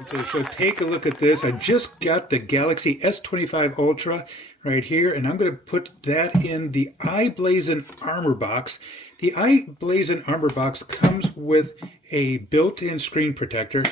Okay, so take a look at this. I just got the Galaxy S25 Ultra right here, and I'm going to put that in the I-Blason Armorbox. The I-Blason Armorbox comes with a built-in screen protector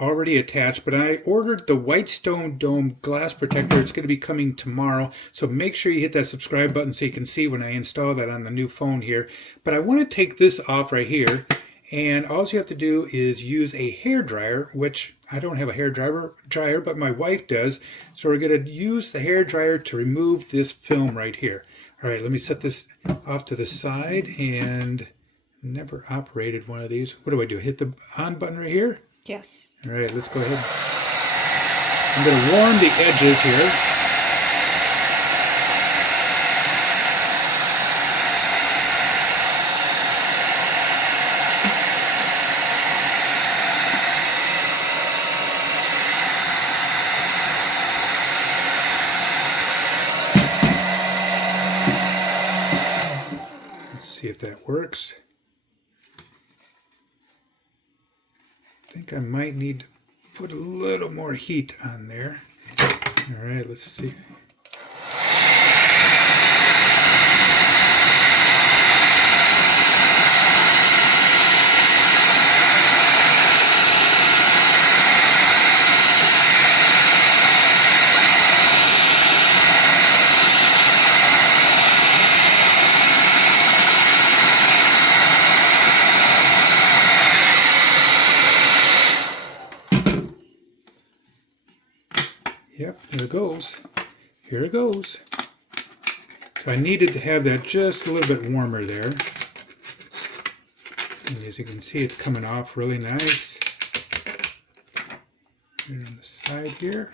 already attached, but I ordered the Whitestone dome glass protector. It's going to be coming tomorrow, so make sure you hit that subscribe button so you can see when I install that on the new phone here. But I want to take this off right here, and all you have to do is use a hair dryer, which I don't have a hair dryer, but my wife does. So we're going to use the hair dryer to remove this film right here. All right, let me set this off to the side, and never operated one of these. What do? Hit the on button right here? Yes. All right, let's go ahead. I'm going to warm the edges here. See if that works. I think I might need to put a little more heat on there. All right, let's see. Yep, here it goes. Here it goes. So I needed to have that just a little bit warmer there. And as you can see, it's coming off really nice. Here on the side here.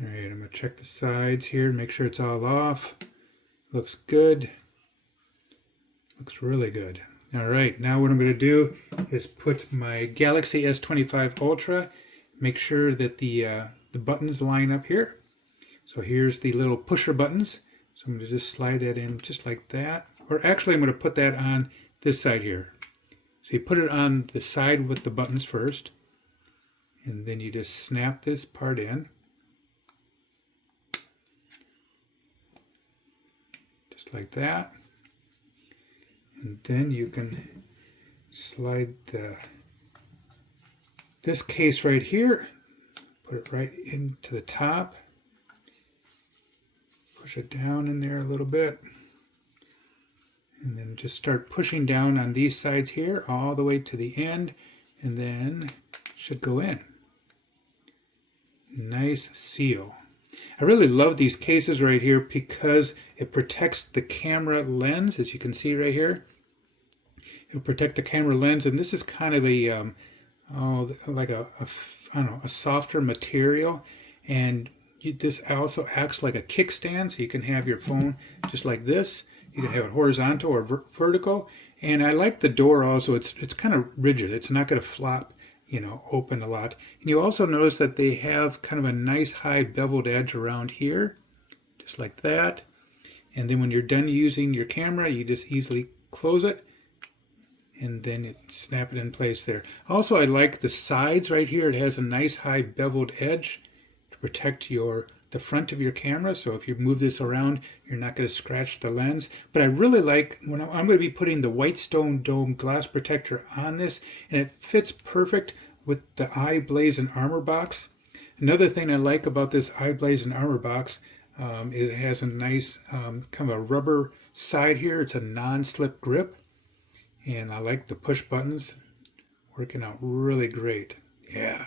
All right, I'm going to check the sides here, make sure it's all off. Looks good. Looks really good. All right, now what I'm going to do is put my Galaxy S25 Ultra, make sure that the buttons line up here. So here's the little pusher buttons. So I'm going to just slide that in just like that. Or actually, I'm going to put that on this side here. So you put it on the side with the buttons first, and then you just snap this part in. Just like that. And then you can slide this case right here, put it right into the top, push it down in there a little bit, and then just start pushing down on these sides here all the way to the end, and then it should go in. Nice seal. I really love these cases right here because it protects the camera lens, as you can see right here. It'll protect the camera lens, and this is kind of a like a I don't know, a softer material, and this also acts like a kickstand, so you can have your phone just like this. You can have it horizontal or vertical, and I like the door also. It's kind of rigid. It's not going to flop, you know, open a lot. And you also notice that they have kind of a nice high beveled edge around here, just like that. And then when you're done using your camera, you just easily close it, and then snap it in place there. Also, I like the sides right here. It has a nice high beveled edge to protect the front of your camera. So if you move this around, you're not going to scratch the lens. But I really like when I'm going to be putting the Whitestone dome glass protector on this, and it fits perfect with the I-Blason Armorbox. Another thing I like about this I-Blason Armorbox is it has a nice kind of a rubber side here. It's a non-slip grip. And I like the push buttons, working out really great. Yeah,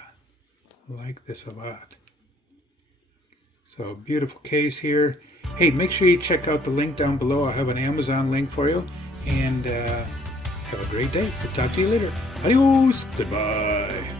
I like this a lot. So beautiful case here. Hey, make sure you check out the link down below. I'll have an Amazon link for you. And have a great day. I'll talk to you later. Adios. Goodbye.